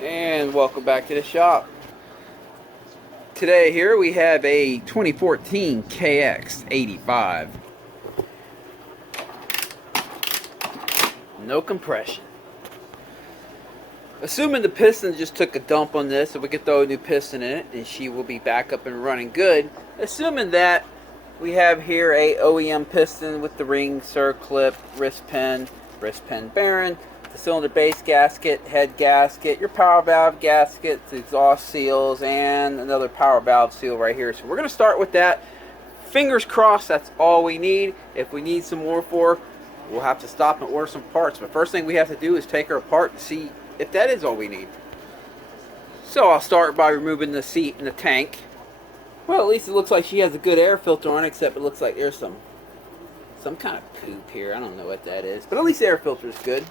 And welcome back to the shop. Today here we have a 2014 KX85. No compression. Assuming the piston just took a dump on this, if we could throw a new piston in it, and she will be back up and running good. Assuming that, we have here a OEM piston with the ring, circlip, wrist pin bearing, the cylinder base gasket, head gasket, your power valve gasket, the exhaust seals, and another power valve seal right here. So we're going to start with that. Fingers crossed that's all we need. If we need some more we'll have to stop and order some parts. But first thing we have to do is take her apart and see if that is all we need. So I'll start by removing the seat and the tank. Well, at least it looks like she has a good air filter on it, except it looks like there's some kind of poop here. I don't know what that is, but at least the air filter is good.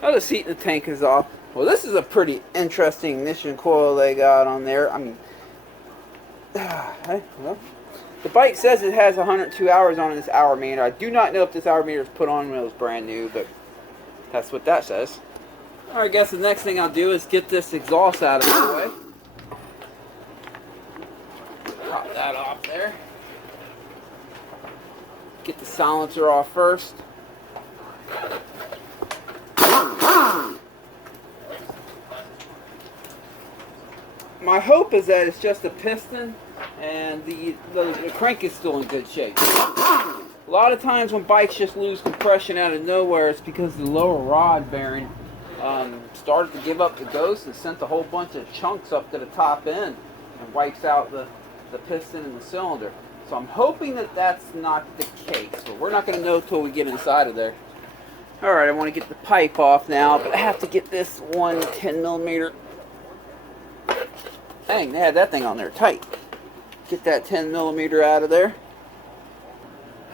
Oh, the seat and the tank is off. Well, this is a pretty interesting ignition coil they got on there. I mean, well, the bike says it has 102 hours on this hour meter. I do not know if this hour meter is put on when it was brand new, but that's what that says. Alright, I guess the next thing I'll do is get this exhaust out of the way. Pop that off there. Get the silencer off first. My hope is that it's just a piston and the crank is still in good shape. A lot of times when bikes just lose compression out of nowhere, it's because the lower rod bearing started to give up the ghost and sent a whole bunch of chunks up to the top end and wipes out the piston and the cylinder. So I'm hoping that that's not the case. So we're not going to know until we get inside of there. Alright, I want to get the pipe off now, but I have to get this one 10mm. Dang, they had that thing on there tight. Get that 10mm out of there.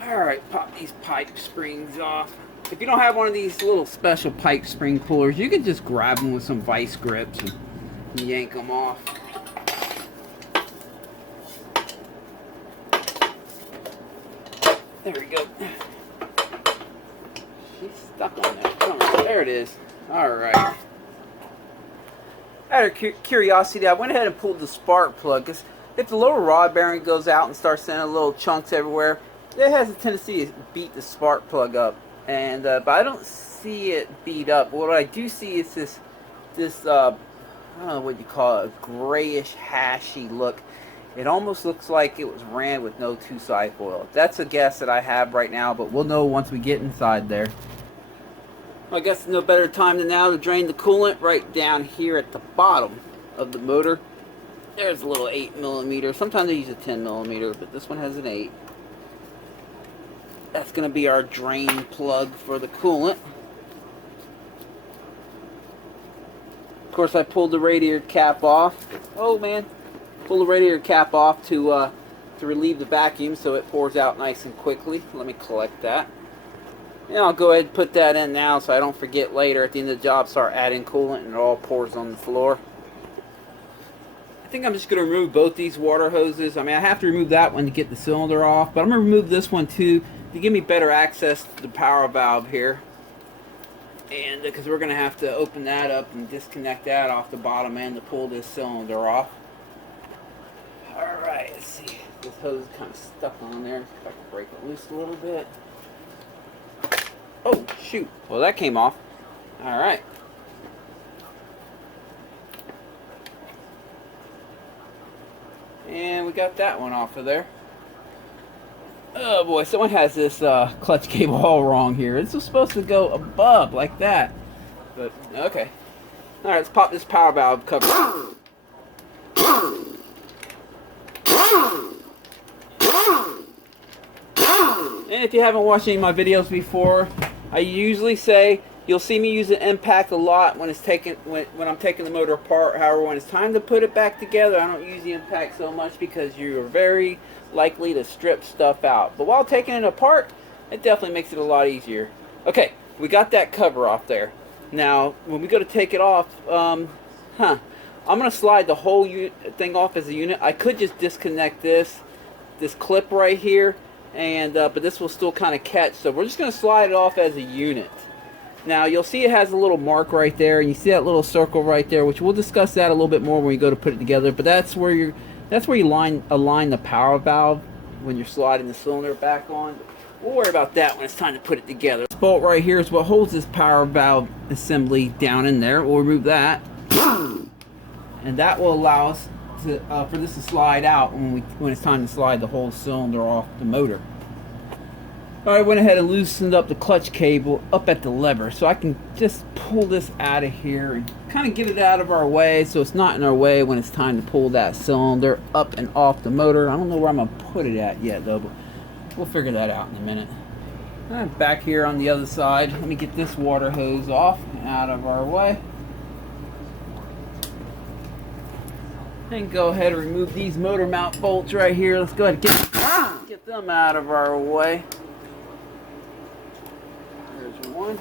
Alright, pop these pipe springs off. If you don't have one of these little special pipe spring pullers, you can just grab them with some vice grips and yank them off. There we go. She's stuck on that. There it is. Alright. Out of curiosity, I went ahead and pulled the spark plug, because if the lower rod bearing goes out and starts sending little chunks everywhere, it has a tendency to beat the spark plug up. And but I don't see it beat up. What I do see is this I don't know what you call it, a grayish, hashy look. It almost looks like it was ran with no two-side oil. That's a guess that I have right now, but we'll know once we get inside there. Well, I guess there's no better time than now to drain the coolant right down here at the bottom of the motor. There's a little 8mm. Sometimes I use a 10mm, but this one has an 8. That's going to be our drain plug for the coolant. Of course, I pulled the radiator cap off. Oh man. Pull the radiator cap off to relieve the vacuum so it pours out nice and quickly. Let me collect that. And I'll go ahead and put that in now so I don't forget later at the end of the job, start adding coolant and it all pours on the floor. I think I'm just going to remove both these water hoses. I mean, I have to remove that one to get the cylinder off, but I'm going to remove this one too to give me better access to the power valve here. And because we're going to have to open that up and disconnect that off the bottom end to pull this cylinder off. Alright, let's see. This hose is kind of stuck on there. If I can break it loose a little bit. Oh, shoot. Well, that came off. Alright. And we got that one off of there. Oh boy, someone has this clutch cable all wrong here. This was supposed to go above like that. But, okay. Alright, let's pop this power valve cover. And if you haven't watched any of my videos before, I usually say you'll see me use the impact a lot when I'm taking the motor apart. However, when it's time to put it back together, I don't use the impact so much because you're very likely to strip stuff out. But while taking it apart, it definitely makes it a lot easier. Okay, we got that cover off there. Now, when we go to take it off, I'm going to slide the whole thing off as a unit. I could just disconnect this clip right here, and but this will still kind of catch. So we're just going to slide it off as a unit. Now you'll see it has a little mark right there, and you see that little circle right there, which we'll discuss that a little bit more when we go to put it together. But that's where you align the power valve when you're sliding the cylinder back on. We'll worry about that when it's time to put it together. This bolt right here is what holds this power valve assembly down in there. We'll remove that, and that will allow us to, for this to slide out when it's time to slide the whole cylinder off the motor. I went ahead and loosened up the clutch cable up at the lever, so I can just pull this out of here and kind of get it out of our way so it's not in our way when it's time to pull that cylinder up and off the motor. I don't know where I'm going to put it at yet though, but we'll figure that out in a minute. Back here on the other side, let me get this water hose off and out of our way. And go ahead and remove these motor mount bolts right here. Let's go ahead and get them out of our way. There's one.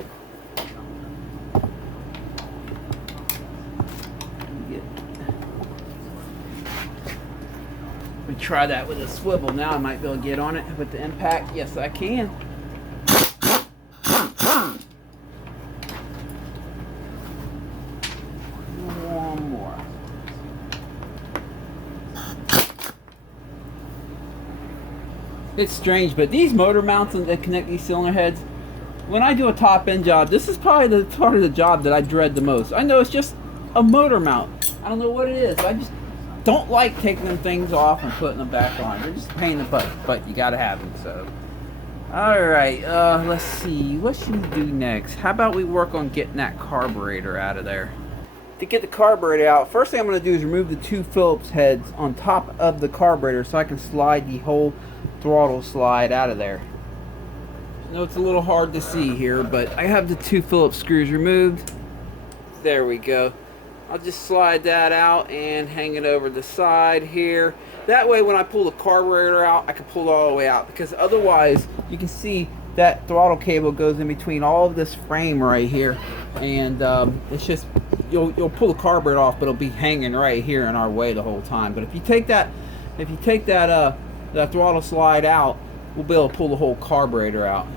We try that with a swivel. Now I might be able to get on it with the impact. Yes, I can. One more. It's strange, but these motor mounts that connect these cylinder heads, when I do a top end job, this is probably the part of the job that I dread the most. I know it's just a motor mount. I don't know what it is. I just don't like taking them things off and putting them back on. They're just a pain in the butt, but you gotta have them. So, all right, let's see. What should we do next? How about we work on getting that carburetor out of there? To get the carburetor out, first thing I'm going to do is remove the two Phillips heads on top of the carburetor so I can slide the whole throttle slide out of there. I know it's a little hard to see here, but I have the two Phillips screws removed. There we go. I'll just slide that out and hang it over the side here. That way when I pull the carburetor out, I can pull it all the way out, because otherwise you can see that throttle cable goes in between all of this frame right here, and it's just you'll pull the carburetor off, but it'll be hanging right here in our way the whole time. But if you take that that throttle slide out, we'll be able to pull the whole carburetor out.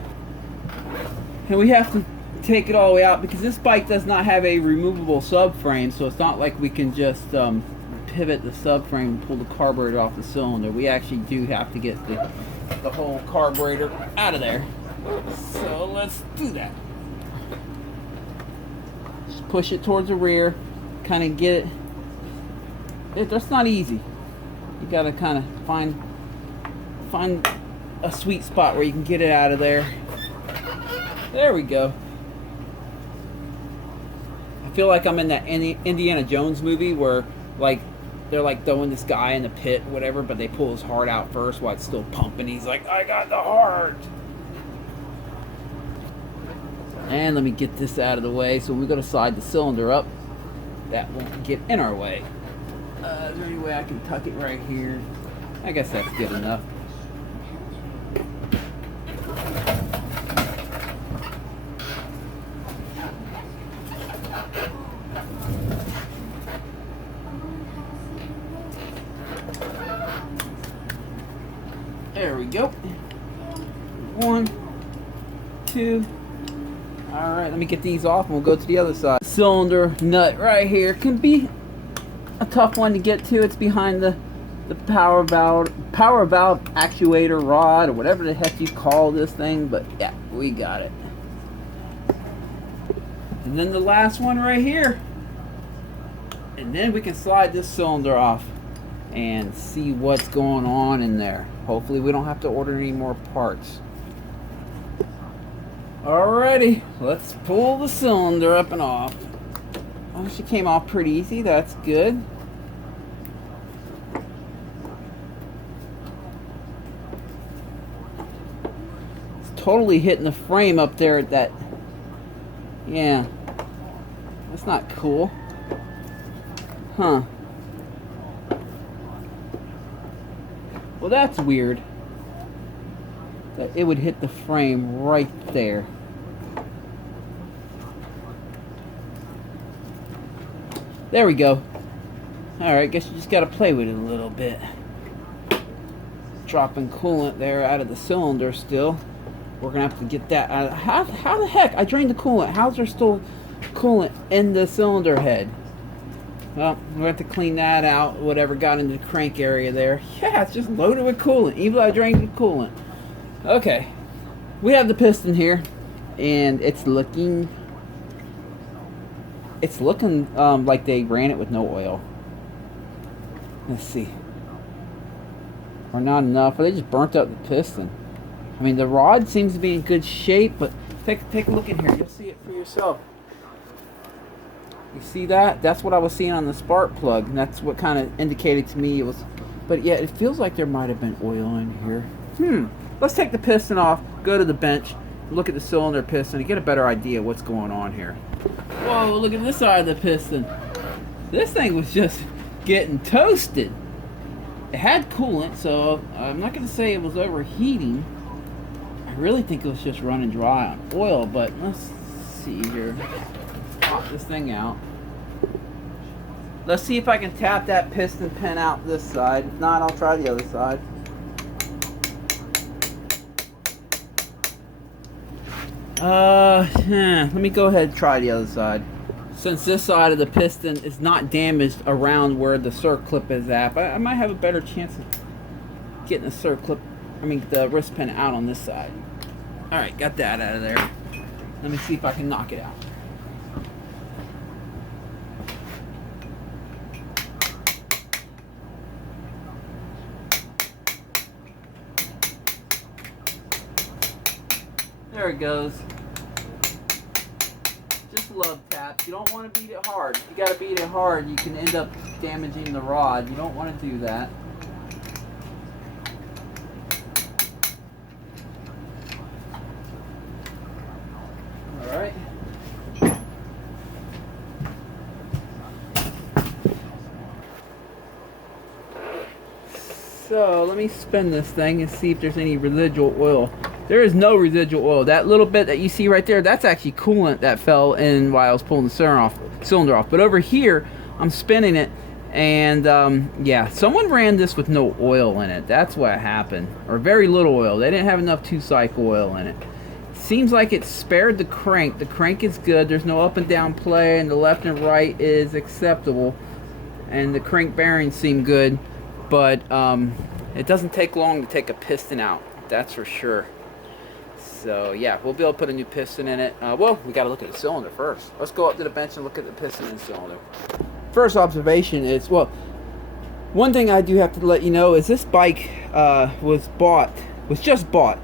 And we have to take it all the way out because this bike does not have a removable subframe, so it's not like we can just pivot the subframe and pull the carburetor off the cylinder. We actually do have to get the whole carburetor out of there. So let's do that. Just push it towards the rear, kind of get it. That's not easy. You gotta kind of find a sweet spot where you can get it out of there. There we go. I feel like I'm in that Indiana Jones movie where like they're like throwing this guy in the pit or whatever, but they pull his heart out first while it's still pumping. He's like, I got the heart. And let me get this out of the way so when we go to slide the cylinder up, that won't get in our way. Is there any way I can tuck it right here? I guess that's good enough. There we go. 1, 2. Alright, let me get these off and we'll go to the other side. Cylinder nut right here can be a tough one to get to. It's behind the power valve actuator rod, or whatever the heck you call this thing, but yeah, we got it. And then the last one right here. And then we can slide this cylinder off and see what's going on in there. Hopefully we don't have to order any more parts. Alrighty, let's pull the cylinder up and off. Oh, she came off pretty easy. That's good. It's totally hitting the frame up there at that. Yeah. That's not cool. Huh. Well, that's weird. That it would hit the frame right there. There we go. Alright, guess you just gotta play with it a little bit. Dropping coolant there out of the cylinder still. We're gonna have to get that out. How the heck? I drained the coolant. How's there still coolant in the cylinder head? Well, we're gonna have to clean that out. Whatever got into the crank area there. Yeah, it's just loaded with coolant. Even though I drained the coolant. Okay, we have the piston here, and it's looking like they ran it with no oil. Let's see. Or not enough. Or they just burnt out the piston. I mean, the rod seems to be in good shape, but take a look in here. You'll see it for yourself. You see that? That's what I was seeing on the spark plug, and that's what kind of indicated to me it was. But yeah, it feels like there might have been oil in here. Let's take the piston off, go to the bench, look at the cylinder piston, and get a better idea of what's going on here. Whoa, look at this side of the piston. This thing was just getting toasted. It had coolant, so I'm not going to say it was overheating. I really think it was just running dry on oil, but let's see here. Pop this thing out. Let's see if I can tap that piston pin out this side. If not, I'll try the other side. Let me go ahead and try the other side. Since this side of the piston is not damaged around where the circlip is at, but I might have a better chance of getting the wrist pin out on this side. Alright, got that out of there. Let me see if I can knock it out. There it goes. Just love taps. You don't want to beat it hard. If you got to beat it hard, you can end up damaging the rod. You don't want to do that. Alright. So let me spin this thing and see if there's any residual oil. There is no residual oil. That little bit that you see right there, that's actually coolant that fell in while I was pulling the cylinder off. But over here, I'm spinning it, and yeah, someone ran this with no oil in it. That's what happened, or very little oil. They didn't have enough two-cycle oil in it. Seems like it spared the crank. The crank is good. There's no up and down play, and the left and right is acceptable, and the crank bearings seem good. But it doesn't take long to take a piston out. That's for sure. So yeah, we'll be able to put a new piston in it. Well, we got to look at the cylinder first. Let's go up to the bench and look at the piston and cylinder. First observation is, well, one thing I do have to let you know is this bike was just bought,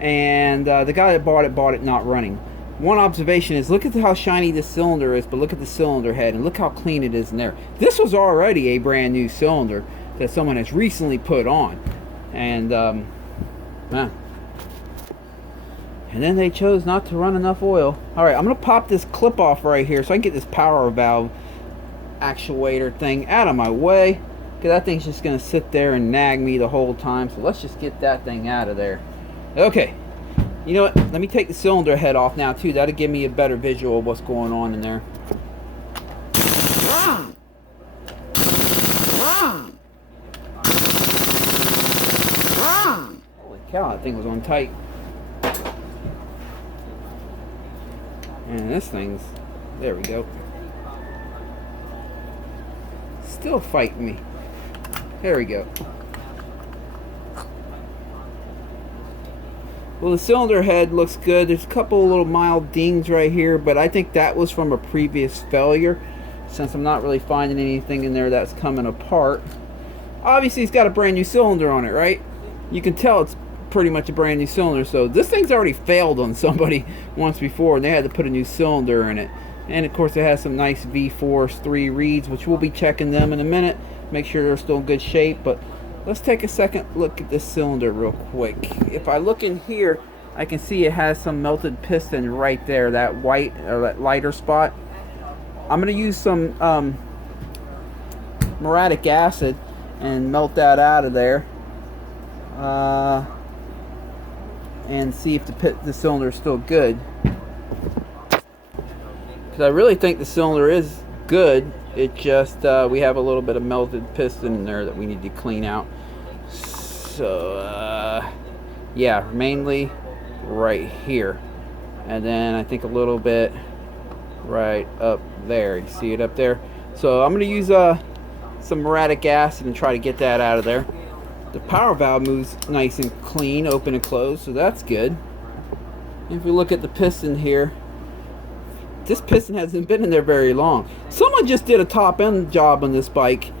and the guy that bought it not running. One observation is, look at how shiny this cylinder is, but look at the cylinder head and look how clean it is in there. This was already a brand new cylinder that someone has recently put on, and and then they chose not to run enough oil. Alright, I'm going to pop this clip off right here so I can get this power valve actuator thing out of my way, because that thing's just going to sit there and nag me the whole time. So let's just get that thing out of there. Okay, you know what, let me take the cylinder head off now too. That'll give me a better visual of what's going on in there. Holy cow, that thing was on tight. And this thing's, there we go. Still fighting me. There we go. Well, the cylinder head looks good. There's a couple little mild dings right here, but I think that was from a previous failure, since I'm not really finding anything in there that's coming apart. Obviously, it's got a brand new cylinder on it, right? You can tell it's pretty much a brand new cylinder. So this thing's already failed on somebody once before, and they had to put a new cylinder in it. And of course, it has some nice V-Force 3 reeds, which we'll be checking them in a minute, make sure they're still in good shape. But let's take a second look at this cylinder real quick. If I look in here, I can see it has some melted piston right there, that white or that lighter spot. I'm going to use some muriatic acid and melt that out of there. And see if the cylinder is still good. Because I really think the cylinder is good. It just, we have a little bit of melted piston in there that we need to clean out. So, yeah, mainly right here, and then I think a little bit right up there. You see it up there? So I'm going to use some muriatic acid and try to get that out of there. The power valve moves nice and clean, open and close, so that's good. If we look at the piston here, this piston hasn't been in there very long. Someone just did a top end job on this bike.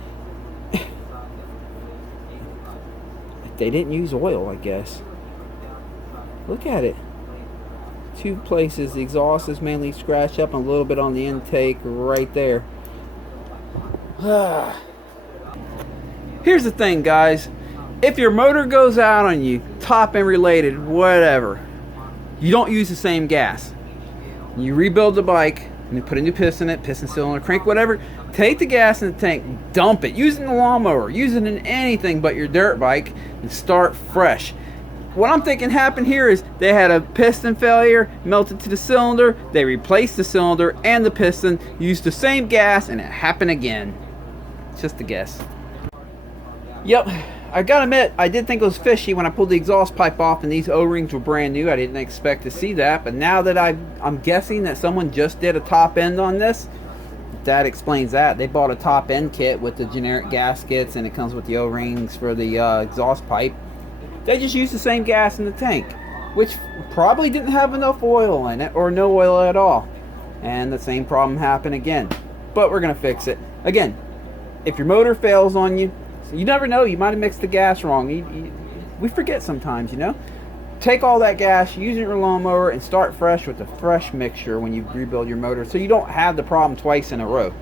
They didn't use oil, I guess. Look at it. Two places. The exhaust is mainly scratched up, and a little bit on the intake right there. Here's the thing, guys. If your motor goes out on you, top end related, whatever, you don't use the same gas. You rebuild the bike, and you put a new piston in it, piston cylinder, crank, whatever. Take the gas in the tank, dump it. Use it in the lawnmower. Use it in anything but your dirt bike, and start fresh. What I'm thinking happened here is they had a piston failure, melted to the cylinder, they replaced the cylinder and the piston, used the same gas, and it happened again. Just a guess. Yep, I gotta admit, I did think it was fishy when I pulled the exhaust pipe off and these O-rings were brand new. I didn't expect to see that, but now that I'm guessing that someone just did a top end on this, that explains that. They bought a top end kit with the generic gaskets, and it comes with the O-rings for the exhaust pipe. They just used the same gas in the tank, which probably didn't have enough oil in it, or no oil at all. And the same problem happened again. But we're gonna fix it. Again, if your motor fails on you, so you never know, you might have mixed the gas wrong. We forget sometimes, you know. Take all that gas, use it in your lawnmower, and start fresh with a fresh mixture when you rebuild your motor, so you don't have the problem twice in a row.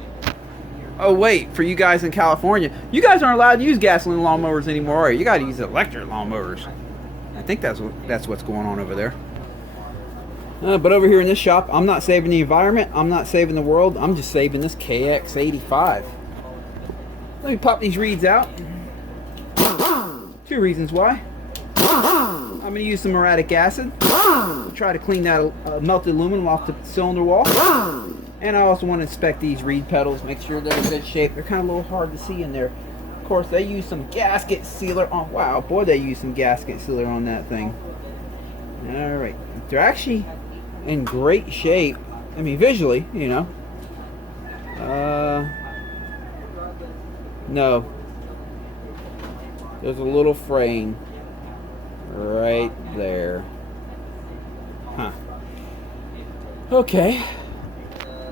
Oh wait, for you guys in California, you guys aren't allowed to use gasoline lawnmowers anymore, are you? You got to use electric lawnmowers. I think that's what's going on over there. But over here in this shop, I'm not saving the environment, I'm not saving the world, I'm just saving this KX85. Let me pop these reeds out. Two reasons why. I'm going to use some muriatic acid. Try to clean that melted aluminum off the cylinder wall. And I also want to inspect these reed pedals, make sure they're in good shape. They're kind of a little hard to see in there. Of course, they use some gasket sealer on. Wow, boy, they use some gasket sealer on that thing. All right, they're actually in great shape. I mean, visually, you know. No. There's a little fraying right there. Huh. Okay.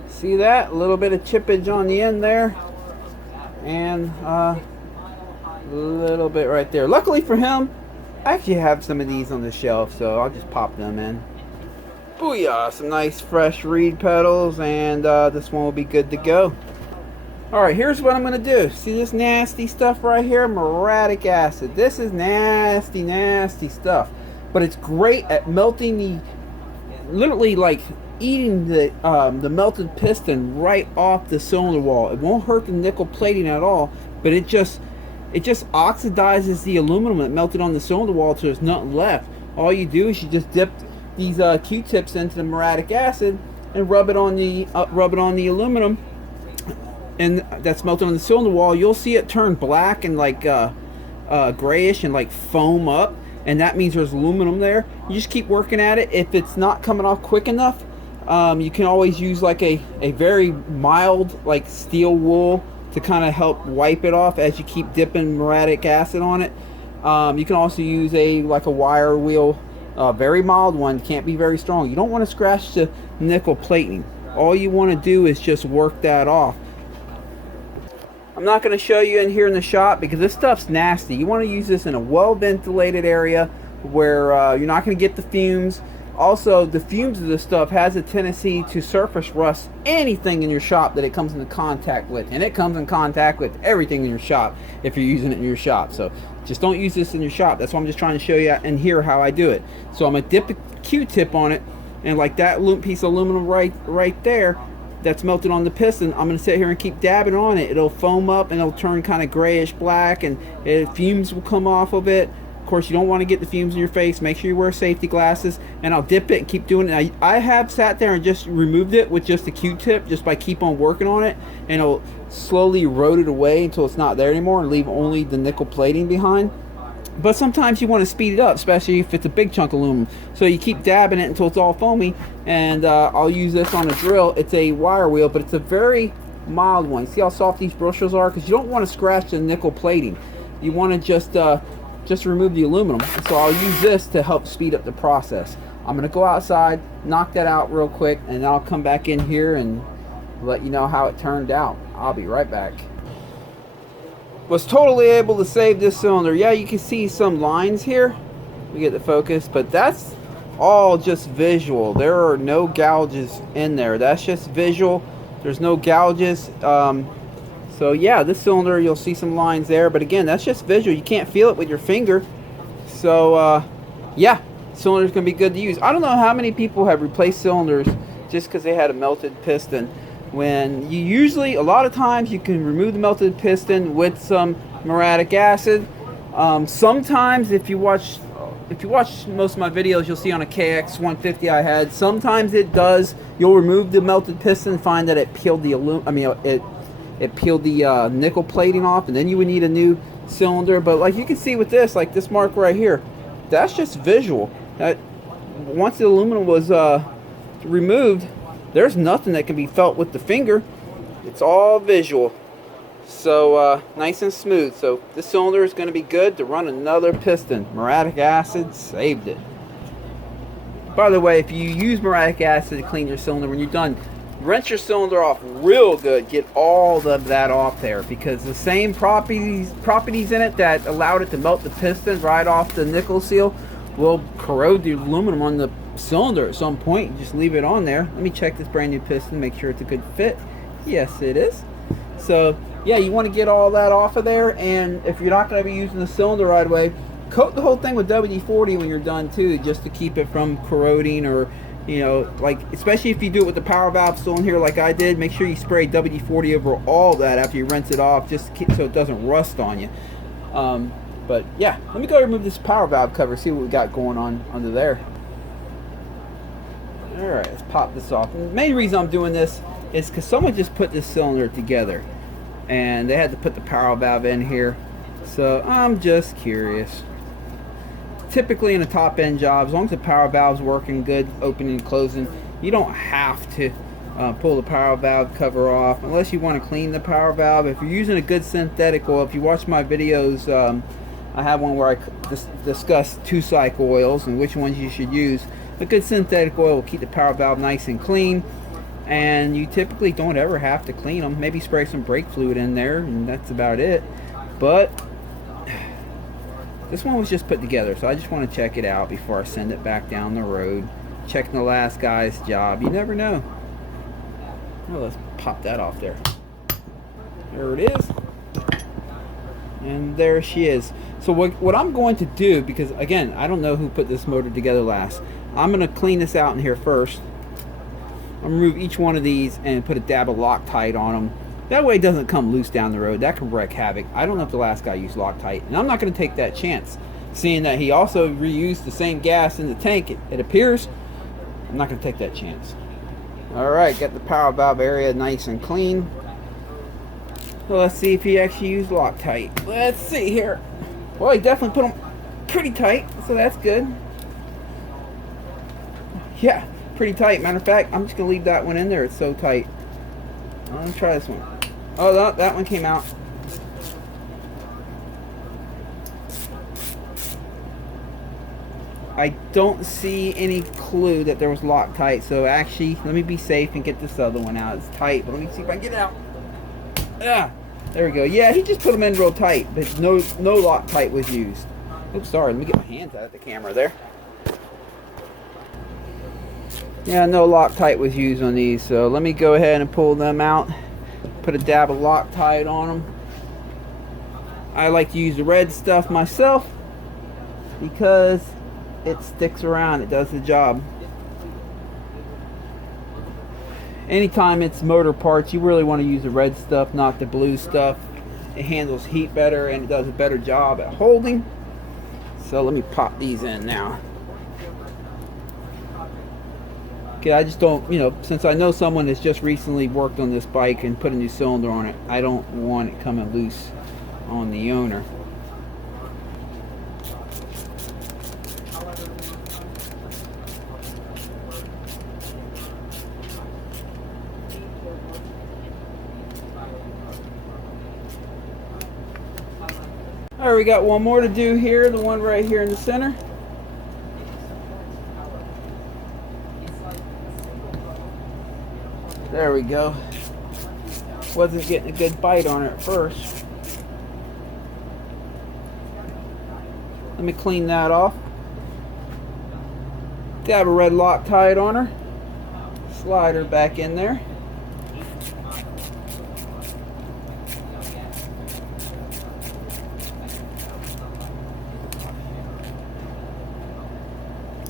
See that? A little bit of chippage on the end there. And a little bit right there. Luckily for him, I actually have some of these on the shelf, so I'll just pop them in. Booyah! Some nice fresh reed pedals, and this one will be good to go. Alright, here's what I'm going to do. See this nasty stuff right here? Muriatic acid. This is nasty, nasty stuff. But it's great at melting the, literally like eating the melted piston right off the cylinder wall. It won't hurt the nickel plating at all, but it just oxidizes the aluminum that melted on the cylinder wall till there's nothing left. All you do is you just dip these Q-tips into the muriatic acid and rub it on the aluminum, and that's melted on the cylinder wall. You'll see it turn black and like grayish and like foam up, and that means there's aluminum there. You just keep working at it. If it's not coming off quick enough, you can always use like a very mild like steel wool to kind of help wipe it off as you keep dipping muriatic acid on it. You can also use a wire wheel, very mild one, can't be very strong. You don't want to scratch the nickel plating. All you want to do is just work that off. I'm not going to show you in here in the shop because this stuff's nasty. You want to use this in a well ventilated area where you're not going to get the fumes. Also, the fumes of this stuff has a tendency to surface rust anything in your shop that it comes into contact with, and it comes in contact with everything in your shop if you're using it in your shop. So just don't use this in your shop. That's why I'm just trying to show you and here how I do it. So I'm going to dip a Q-tip on it, and like that piece of aluminum right there that's melted on the piston, I'm going to sit here and keep dabbing on it. It'll foam up and it'll turn kind of grayish black, and fumes will come off of it. Of course, you don't want to get the fumes in your face. Make sure you wear safety glasses, and I'll dip it and keep doing it. I have sat there and just removed it with just a Q-tip just by keep on working on it, and it'll slowly erode it away until it's not there anymore and leave only the nickel plating behind. But sometimes you want to speed it up, especially if it's a big chunk of aluminum. So you keep dabbing it until it's all foamy. And I'll use this on a drill. It's a wire wheel, but it's a very mild one. See how soft these bristles are? Because you don't want to scratch the nickel plating. You want to just remove the aluminum. And so I'll use this to help speed up the process. I'm going to go outside, knock that out real quick, and I'll come back in here and let you know how it turned out. I'll be right back. Was totally able to save this cylinder. Yeah, you can see some lines here. We get the focus, but that's all just visual. There are no gouges in there. That's just visual. There's no gouges. So yeah, this cylinder, you'll see some lines there, but again, that's just visual. You can't feel it with your finger. So yeah, cylinder's gonna be good to use. I don't know how many people have replaced cylinders just because they had a melted piston, when you usually, a lot of times, you can remove the melted piston with some muriatic acid. Sometimes if you watch most of my videos, you'll see on a KX150 I had, sometimes it does, you'll remove the melted piston, find that it peeled the it peeled the nickel plating off, and then you would need a new cylinder. But like you can see with this, like this mark right here, that's just visual. That once the aluminum was removed, there's nothing that can be felt with the finger. It's all visual. So nice and smooth. So this cylinder is going to be good to run another piston. Muriatic acid saved it. By the way, if you use muriatic acid to clean your cylinder, when you're done, rinse your cylinder off real good. Get all of that off there, because the same properties in it that allowed it to melt the piston right off the nickel seal will corrode the aluminum on the cylinder at some point. Just leave it on there. Let me check this brand new piston, make sure it's a good fit. Yes, it is. So yeah, you want to get all that off of there, and if you're not going to be using the cylinder right away, coat the whole thing with WD-40 when you're done too, just to keep it from corroding, or you know, like especially if you do it with the power valve still in here like I did, make sure you spray WD-40 over all that after you rinse it off, just to keep, so it doesn't rust on you. But yeah, let me go remove this power valve cover, see what we got going on under there. Alright, let's pop this off. And the main reason I'm doing this is because someone just put this cylinder together and they had to put the power valve in here. So I'm just curious. Typically in a top end job, as long as the power valve's working good, opening and closing, you don't have to pull the power valve cover off unless you want to clean the power valve. If you're using a good synthetic oil, if you watch my videos, I have one where I discuss 2-cycle oils and which ones you should use. A good synthetic oil will keep the power valve nice and clean, and you typically don't ever have to clean them. Maybe spray some brake fluid in there, and that's about it. But this one was just put together, so I just want to check it out before I send it back down the road. Checking the last guy's job. You never know. Well, let's pop that off there. There it is. And there she is. So what I'm going to do, because again, I don't know who put this motor together last, I'm going to clean this out in here first. I'm going to remove each one of these and put a dab of Loctite on them. That way it doesn't come loose down the road. That can wreak havoc. I don't know if the last guy used Loctite, and I'm not going to take that chance. Seeing that he also reused the same gas in the tank, it appears, I'm not going to take that chance. Alright, got the power valve area nice and clean. Well, let's see if he actually used Loctite. Let's see here. Well, he definitely put them pretty tight, so that's good. Yeah, pretty tight. Matter of fact, I'm just going to leave that one in there. It's so tight. Let me try this one. Oh, no, that one came out. I don't see any clue that there was Loctite, so actually, let me be safe and get this other one out. It's tight, but let me see if I can get it out. Ah, there we go. Yeah, he just put them in real tight, but no Loctite was used. Oops, sorry. Let me get my hands out of the camera there. Yeah, no Loctite was used on these, so let me go ahead and pull them out. Put a dab of Loctite on them. I like to use the red stuff myself because it sticks around. It does the job. Anytime it's motor parts, you really want to use the red stuff, not the blue stuff. It handles heat better and it does a better job at holding. So let me pop these in now. Okay, I just don't, since I know someone that's just recently worked on this bike and put a new cylinder on it, I don't want it coming loose on the owner. Alright, we got one more to do here, the one right here in the center. There we go. Wasn't getting a good bite on it at first. Let me clean that off. Dab a red Loctite on her. Slide her back in there.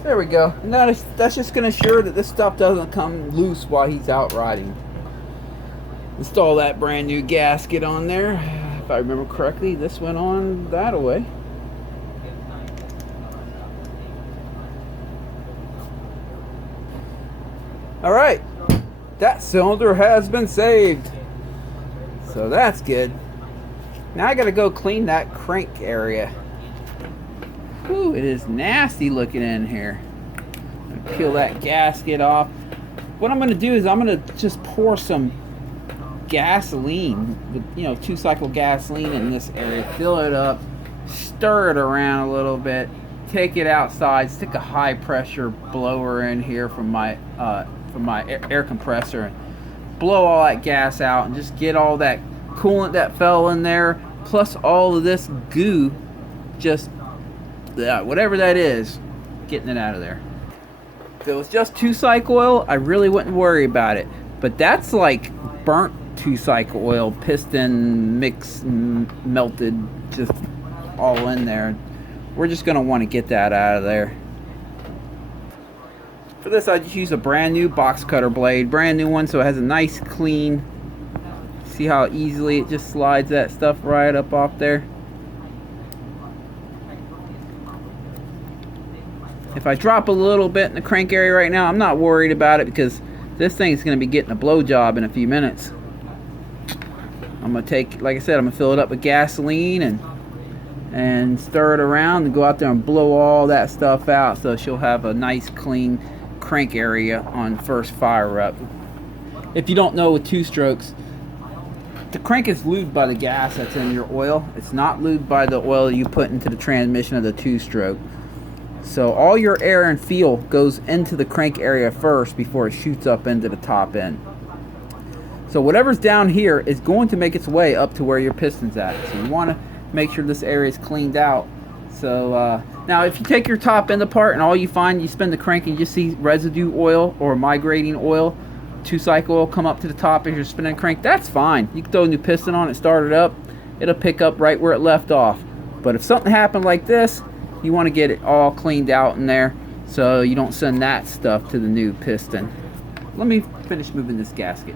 There we go. Now that's just going to ensure that this stuff doesn't come loose while he's out riding. Install that brand new gasket on there. If I remember correctly, this went on that away. Alright, that cylinder has been saved. So that's good. Now I gotta go clean that crank area. Ooh, it is nasty looking in here. I'm gonna peel that gasket off. What I'm gonna do is I'm gonna just pour some gasoline, you know, 2-cycle gasoline in this area. Fill it up, stir it around a little bit, take it outside, stick a high pressure blower in here from my air compressor, and blow all that gas out and just get all that coolant that fell in there, plus all of this goo, just whatever that is, getting it out of there. If it was just 2-cycle oil, I really wouldn't worry about it, but that's like burnt 2-cycle oil, piston mix, melted, just all in there. We're just going to want to get that out of there. For this, I just use a brand new box cutter blade, brand new one, so it has a nice clean. See how easily it just slides that stuff right up off there. If I drop a little bit in the crank area right now, I'm not worried about it because this thing's going to be getting a blowjob in a few minutes. I'm going to take, like I said, I'm going to fill it up with gasoline and stir it around and go out there and blow all that stuff out so she'll have a nice clean crank area on first fire up. If you don't know, with 2-strokes, the crank is lubed by the gas that's in your oil. It's not lubed by the oil you put into the transmission of the 2-stroke. So all your air and fuel goes into the crank area first before it shoots up into the top end. So whatever's down here is going to make its way up to where your piston's at. So you want to make sure this area is cleaned out. So now if you take your top end apart and all you find, you spin the crank and you just see residue oil or migrating oil, 2-cycle oil come up to the top as you're spinning the crank, that's fine. You can throw a new piston on it, start it up, it'll pick up right where it left off. But if something happened like this, you want to get it all cleaned out in there so you don't send that stuff to the new piston. Let me finish moving this gasket.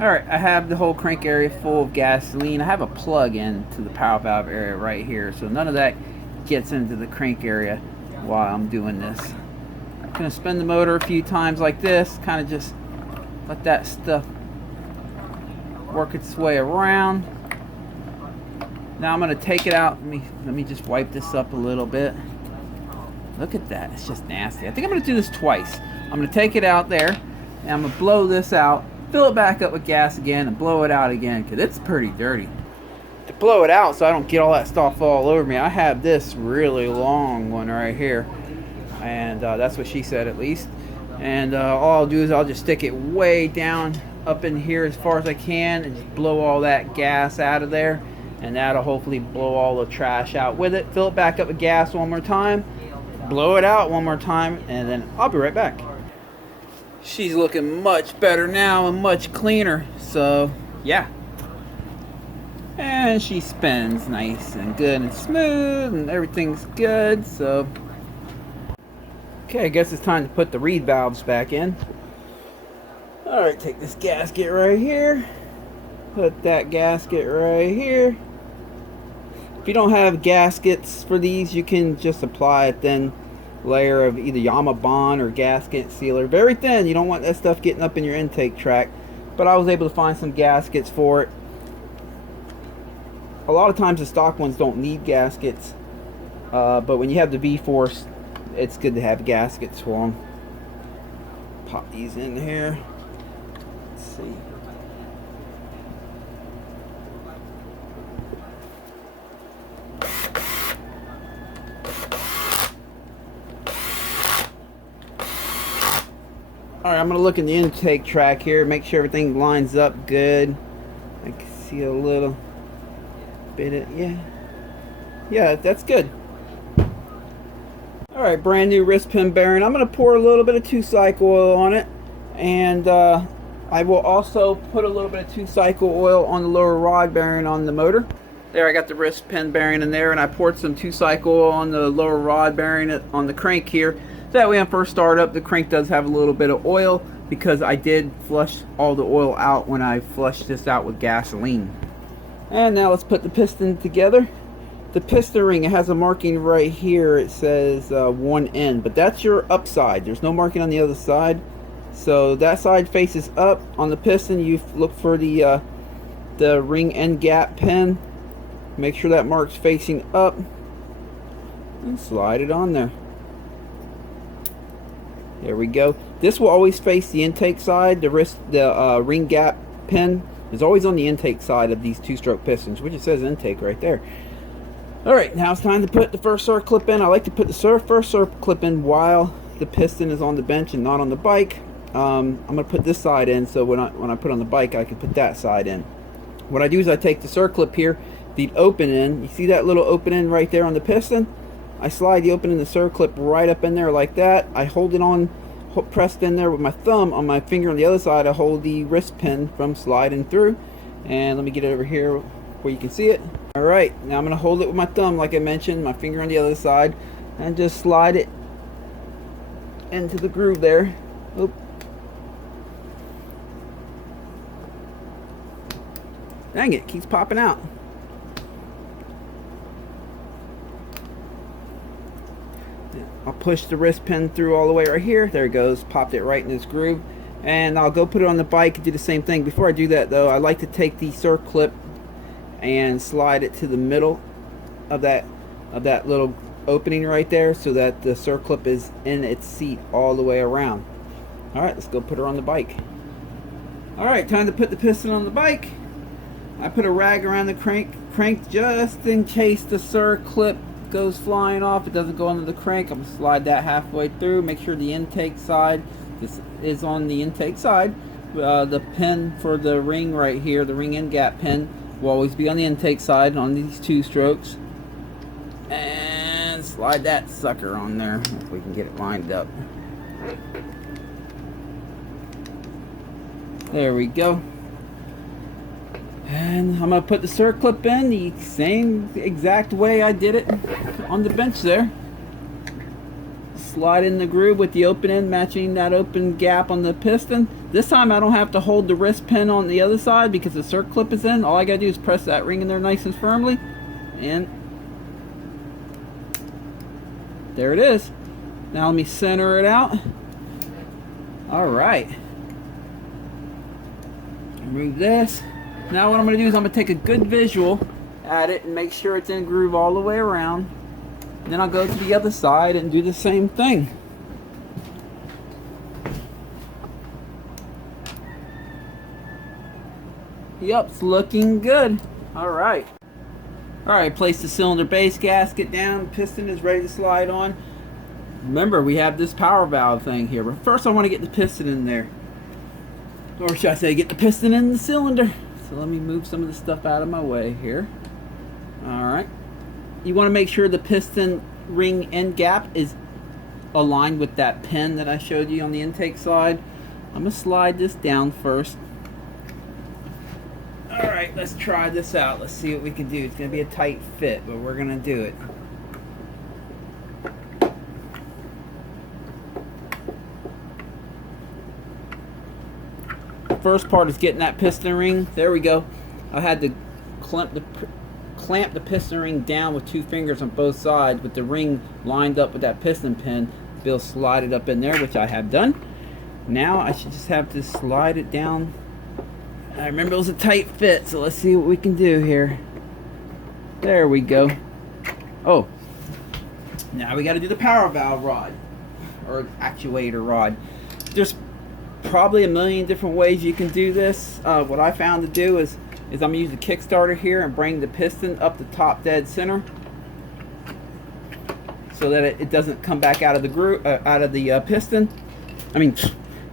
Alright, I have the whole crank area full of gasoline. I have a plug in to the power valve area right here, so none of that gets into the crank area while I'm doing this. I'm going to spin the motor a few times like this, kind of just let that stuff work its way around. Now I'm going to take it out. Let me just wipe this up a little bit. Look at that. It's just nasty. I think I'm going to do this twice. I'm going to take it out there, and I'm going to blow this out, fill it back up with gas again, and blow it out again, because it's pretty dirty. To blow it out so I don't get all that stuff all over me, I have this really long one right here. And that's what she said, at least. And all I'll do is I'll just stick it way down up in here as far as I can and just blow all that gas out of there. And that'll hopefully blow all the trash out with it. Fill it back up with gas one more time, blow it out one more time, and then I'll be right back. She's looking much better now and much cleaner, so yeah. And she spins nice and good and smooth and everything's good, so okay, I guess it's time to put the reed valves back in. Alright, take this gasket right here, put that gasket right here. If you don't have gaskets for these, you can just apply a thin layer of either Yama Bond or gasket sealer. Very thin, you don't want that stuff getting up in your intake track. But I was able to find some gaskets for it. A lot of times the stock ones don't need gaskets. But when you have the V-Force, it's good to have gaskets for them. Pop these in here. Let's see. Alright, I'm going to look in the intake track here, make sure everything lines up good. I can see a little bit of, yeah, that's good. Alright, brand new wrist pin bearing. I'm going to pour a little bit of 2-cycle oil on it, and I will also put a little bit of 2-cycle oil on the lower rod bearing on the motor. There, I got the wrist pin bearing in there, and I poured some 2-cycle oil on the lower rod bearing on the crank here. That way on first startup, the crank does have a little bit of oil, because I did flush all the oil out when I flushed this out with gasoline. And now let's put the piston together. The piston ring, it has a marking right here. It says 1 end, but that's your upside. There's no marking on the other side. So that side faces up. On the piston, you look for the ring end gap pin. Make sure that mark's facing up, and slide it on there. There we go. This will always face the intake side. The ring gap pin is always on the intake side of these 2-stroke pistons, which it says intake right there. Alright, now it's time to put the first circ clip in. I like to put the first circ clip in while the piston is on the bench and not on the bike. I'm going to put this side in, so when I put on the bike, I can put that side in. What I do is I take the circ clip here, the open end. You see that little open end right there on the piston? I slide the open end of the circ clip right up in there like that. I hold it on, pressed in there with my thumb. On my finger on the other side, I hold the wrist pin from sliding through. And let me get it over here where you can see it. Alright, now I'm going to hold it with my thumb like I mentioned, my finger on the other side, and just slide it into the groove there. Oop. Dang it keeps popping out. I'll push the wrist pin through all the way right here. There it goes. Popped it right in this groove. And I'll go put it on the bike and do the same thing. Before I do that though, I like to take the circ clip and slide it to the middle of that little opening right there, so that the circ clip is in its seat all the way around. Alright, let's go put her on the bike. Alright, time to put the piston on the bike. I put a rag around the crank just in case the circ clip goes flying off. It doesn't go under the crank. I'm going to slide that halfway through. Make sure the intake side, this is on the intake side. The pin for the ring right here, the ring end gap pin, will always be on the intake side on these 2 strokes. And slide that sucker on there if we can get it lined up. There we go. And I'm going to put the circ clip in the same exact way I did it on the bench there. Slide in the groove with the open end matching that open gap on the piston. This time I don't have to hold the wrist pin on the other side because the circ clip is in. All I got to do is press that ring in there nice and firmly. And there it is. Now let me center it out. Alright. Remove this. Now what I'm going to do is I'm going to take a good visual at it and make sure it's in groove all the way around. And then I'll go to the other side and do the same thing. Yep, it's looking good. Alright. Alright, place the cylinder base gasket down. Piston is ready to slide on. Remember, we have this power valve thing here. But first I want to get the piston in there. Or should I say, get the piston in the cylinder. So let me move some of the stuff out of my way here. Alright. You want to make sure the piston ring end gap is aligned with that pin that I showed you on the intake side. I'm going to slide this down first. Alright, let's try this out. Let's see what we can do. It's going to be a tight fit, but we're going to do it. The first part is getting that piston ring. There we go. I had to clamp the piston ring down with 2 fingers on both sides with the ring lined up with that piston pin. Bill slide it up in there, which I have done. Now I should just have to slide it down. I remember it was a tight fit, so let's see what we can do here. There we go. Oh, now we got to do the power valve rod or actuator rod. There's probably a million different ways you can do this. What I found to do is I'm going to use the Kickstarter here and bring the piston up the top dead center so that it doesn't come back out of the groove, out of the piston. I mean,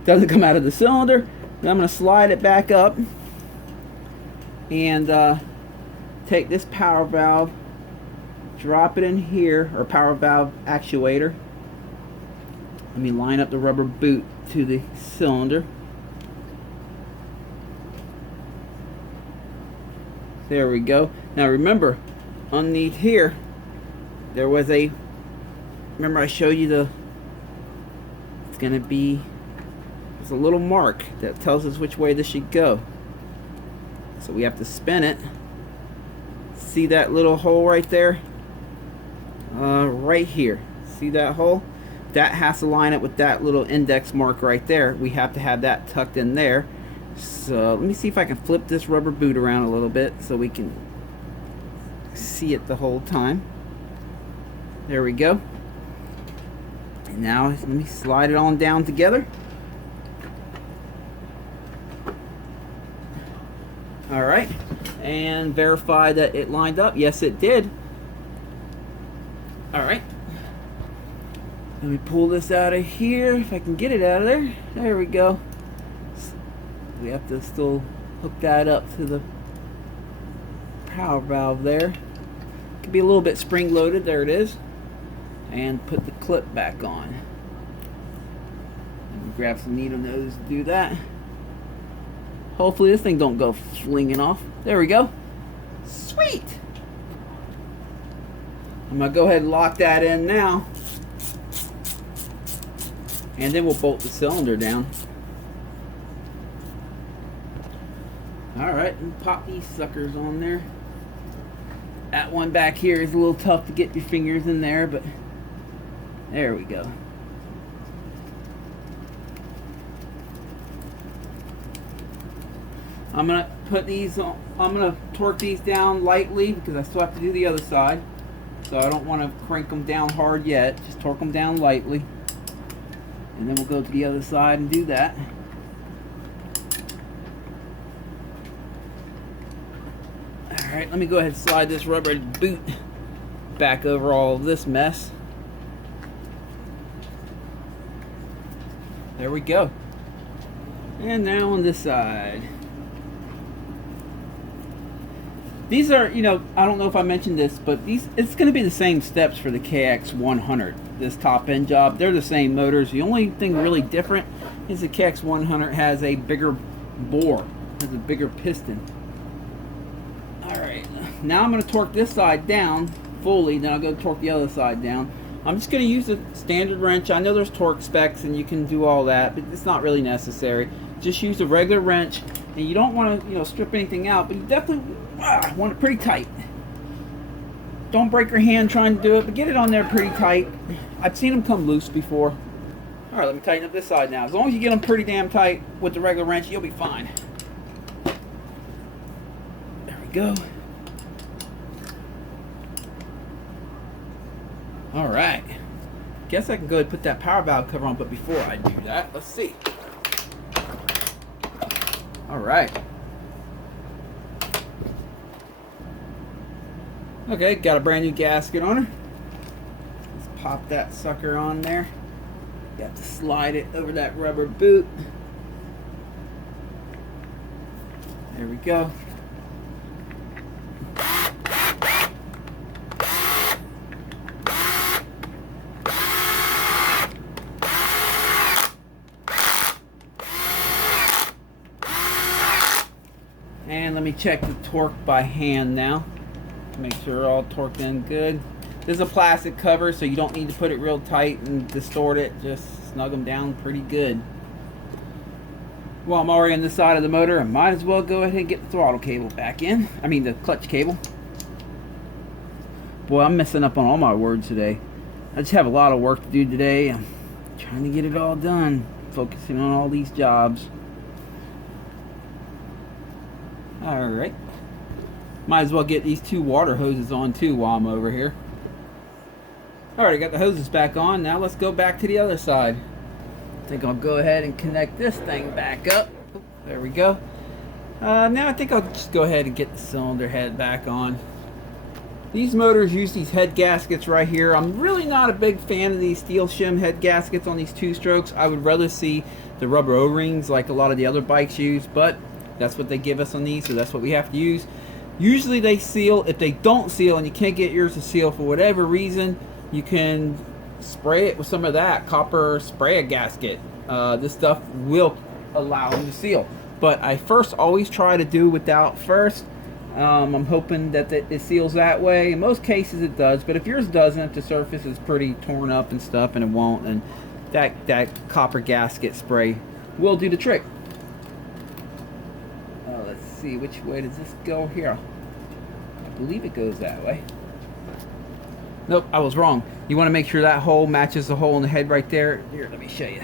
doesn't come out of the cylinder. Then I'm going to slide it back up and take this power valve, drop it in here, or power valve actuator. Let me line up the rubber boot to the cylinder. There we go. Now remember, underneath here, there was a, remember I showed you the, it's going to be, there's a little mark that tells us which way this should go. So we have to spin it. See that little hole right there? Right here. See that hole? That has to line up with that little index mark right there. We have to have that tucked in there. So let me see if I can flip this rubber boot around a little bit so we can see it the whole time. There we go. And now let me slide it on down together. Alright, and verify that it lined up. Yes, it did. Alright. Let me pull this out of here, if I can get it out of there. There we go. We have to still hook that up to the power valve there. Could be a little bit spring loaded. There it is. And put the clip back on. And grab some needle nose to do that. Hopefully this thing don't go flinging off. There we go. Sweet. I'm gonna go ahead and lock that in now. And then we'll bolt the cylinder down. Alright, and pop these suckers on there. That one back here is a little tough to get your fingers in there, but there we go. I'm gonna put these on, I'm gonna torque these down lightly because I still have to do the other side. So I don't want to crank them down hard yet, just torque them down lightly. And then we'll go to the other side and do that. Alright, let me go ahead and slide this rubber boot back over all of this mess. There we go. And now on this side. These are, you know, I don't know if I mentioned this, but these, it's going to be the same steps for the KX100. This top end job, they're the same motors. The only thing really different is the KX100 has a bigger bore, has a bigger piston. Alright, now I'm going to torque this side down fully, then I'll go torque the other side down. I'm just going to use a standard wrench. I know there's torque specs and you can do all that, but it's not really necessary. Just use a regular wrench, and you don't want to, you know, strip anything out, but you definitely want it pretty tight. Don't break your hand trying to do it, but get it on there pretty tight. I've seen them come loose before. Alright, let me tighten up this side now. As long as you get them pretty damn tight with the regular wrench, you'll be fine. There we go. Alright. Guess I can go ahead and put that power valve cover on, but before I do that, let's see. Alright. Okay, got a brand new gasket on her. Let's pop that sucker on there. You have to slide it over that rubber boot. There we go. And let me check the torque by hand now. Make sure we're all torqued in good. This is a plastic cover, so you don't need to put it real tight and distort it. Just snug them down pretty good. Well, I'm already on this side of the motor. I might as well go ahead and get the throttle cable back in. I mean the clutch cable. Boy, I'm messing up on all my words today. I just have a lot of work to do today. I'm trying to get it all done. Focusing on all these jobs. Alright. Might as well get these two water hoses on too while I'm over here. Alright, I got the hoses back on. Now let's go back to the other side. I think I'll go ahead and connect this thing back up. There we go. Now I think I'll just go ahead and get the cylinder head back on. These motors use these head gaskets right here. I'm really not a big fan of these steel shim head gaskets on these two strokes. I would rather see the rubber O-rings like a lot of the other bikes use, but that's what they give us on these, so that's what we have to use. Usually they seal. If they don't seal and you can't get yours to seal for whatever reason, you can spray it with some of that copper spray gasket. This stuff will allow them to seal, but I first always try to do without first. I'm hoping that it seals that way. In most cases it does, but if yours doesn't, if the surface is pretty torn up and stuff and it won't, and that copper gasket spray will do the trick. Let's see, which way does this go here? I believe it goes that way. Nope, I was wrong. You want to make sure that hole matches the hole in the head right there. Here, let me show you.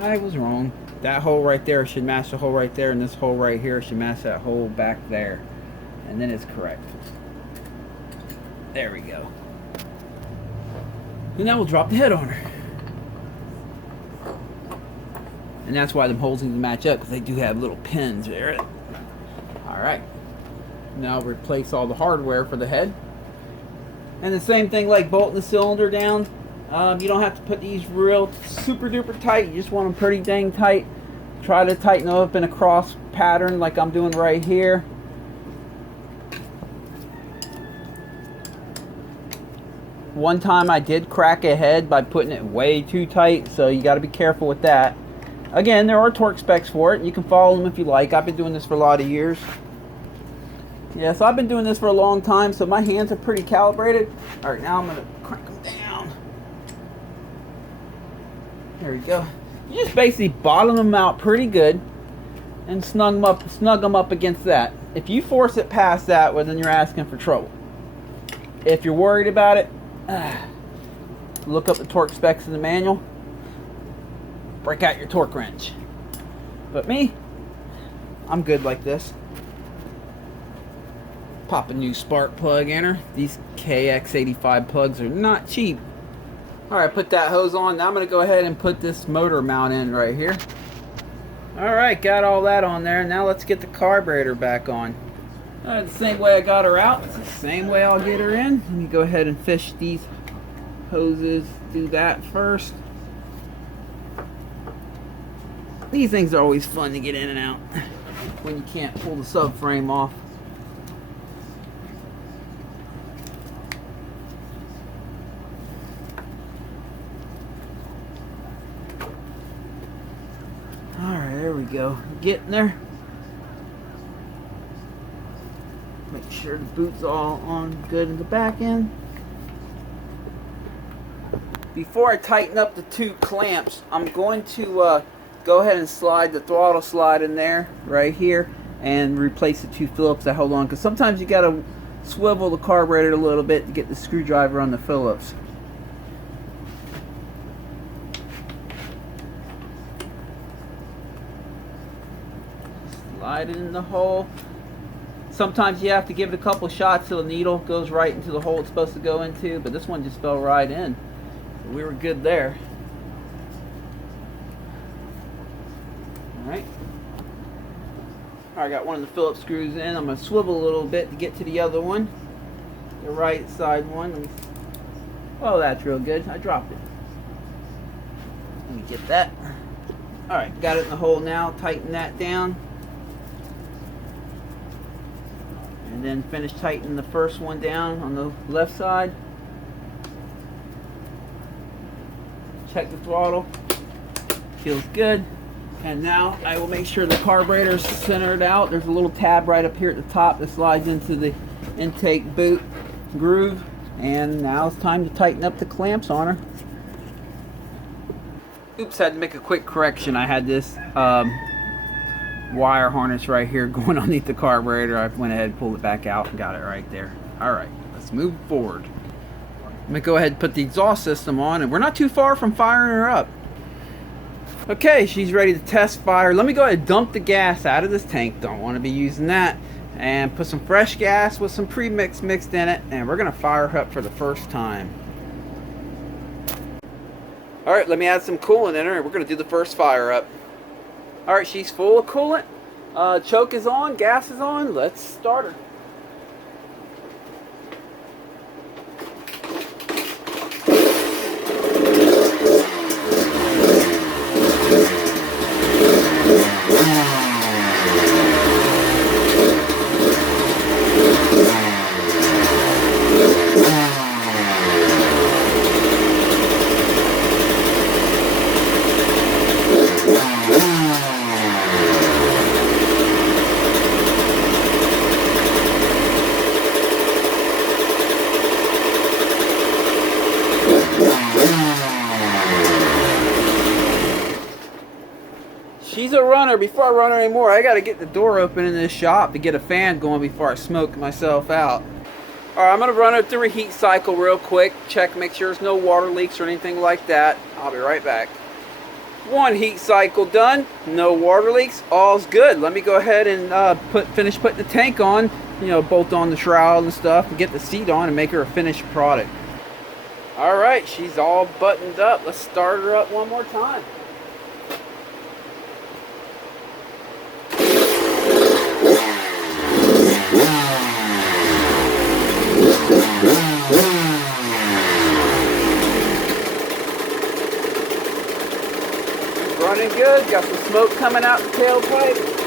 I was wrong. That hole right there should match the hole right there, and this hole right here should match that hole back there. And then it's correct. There we go. And now we'll drop the head on her. And that's why the holes need to match up, because they do have little pins there. Alright. Now replace all the hardware for the head. And the same thing like bolting the cylinder down. You don't have to put these real super duper tight. You just want them pretty dang tight. Try to tighten them up in a cross pattern like I'm doing right here. One time I did crack a head by putting it way too tight, so you got to be careful with that. Again, there are torque specs for it. You can follow them if you like. I've been doing this for a lot of years. Yeah, so I've been doing this for a long time, so my hands are pretty calibrated. All right, now I'm going to crank them down. There we go. You just basically bottom them out pretty good and snug them up against that. If you force it past that, well, then you're asking for trouble. If you're worried about it, look up the torque specs in the manual. Break out your torque wrench. But me, I'm good like this. Pop a new spark plug in her. These KX85 plugs are not cheap. Alright, put that hose on. Now I'm going to go ahead and put this motor mount in right here. Alright, got all that on there. Now let's get the carburetor back on. Alright, the same way I got her out, it's the same way I'll get her in. Let me go ahead and fish these hoses. Do that first. These things are always fun to get in and out when you can't pull the subframe off. Alright, there we go. Getting there. Make sure the boot's all on good in the back end. Before I tighten up the two clamps, I'm going to go ahead and slide the throttle slide in there, right here, and replace the two Phillips that hold on, because sometimes you got to swivel the carburetor a little bit to get the screwdriver on the Phillips. Slide it in the hole. Sometimes you have to give it a couple shots till the needle goes right into the hole it's supposed to go into, but this one just fell right in. So we were good there. Alright. I got one of the Phillips screws in. I'm going to swivel a little bit to get to the other one. The right side one. Oh, that's real good. I dropped it. Let me get that. Alright, got it in the hole now. Tighten that down. And then finish tightening the first one down on the left side. Check the throttle. Feels good. And now I will make sure the carburetor is centered out. There's a little tab right up here at the top that slides into the intake boot groove. And now it's time to tighten up the clamps on her. Oops, I had to make a quick correction. I had this wire harness right here going underneath the carburetor. I went ahead and pulled it back out and got it right there. Alright, let's move forward. I'm going to go ahead and put the exhaust system on, and we're not too far from firing her up. Okay, she's ready to test fire. Let me go ahead and dump the gas out of this tank. Don't want to be using that. And put some fresh gas with some premix mixed in it, and we're going to fire her up for the first time. Alright, let me add some coolant in her, and we're going to do the first fire up. Alright, she's full of coolant. Choke is on, gas is on. Let's start her. her, before I run her anymore, I got to get the door open in this shop to get a fan going before I smoke myself out. All right, I'm going to run her through a heat cycle real quick. Check, make sure there's no water leaks or anything like that. I'll be right back. One heat cycle done, no water leaks, all's good. Let me go ahead and finish putting the tank on, you know, bolt on the shroud and stuff, and get the seat on and make her a finished product. All right, she's all buttoned up. Let's start her up one more time. Running good, got some smoke coming out the tailpipe.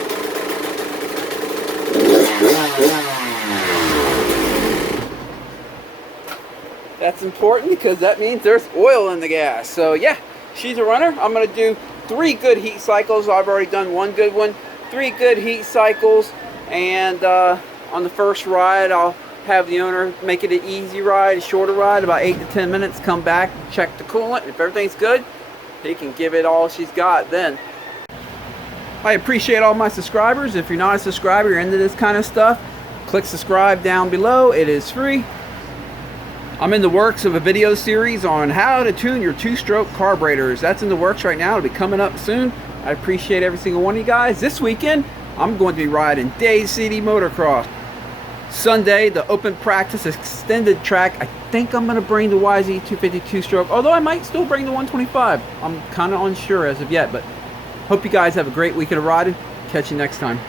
That's important because that means there's oil in the gas. So yeah, she's a runner. I'm going to do 3 good heat cycles. I've already done 1 good one. 3 good heat cycles, and on the first ride I'll have the owner make it an easy ride, a shorter ride, about 8 to 10 minutes, come back, check the coolant. If everything's good, he can give it all she's got then. I appreciate all my subscribers. If you're not a subscriber, you're into this kind of stuff, click subscribe down below. It is free. I'm in the works of a video series on how to tune your 2-stroke carburetors. That's in the works right now. It'll be coming up soon. I appreciate every single one of you guys. This weekend, I'm going to be riding Day City Motocross. Sunday, the open practice extended track. I think I'm going to bring the YZ250 2-stroke, although I might still bring the 125. I'm kind of unsure as of yet, but hope you guys have a great weekend of riding. Catch you next time.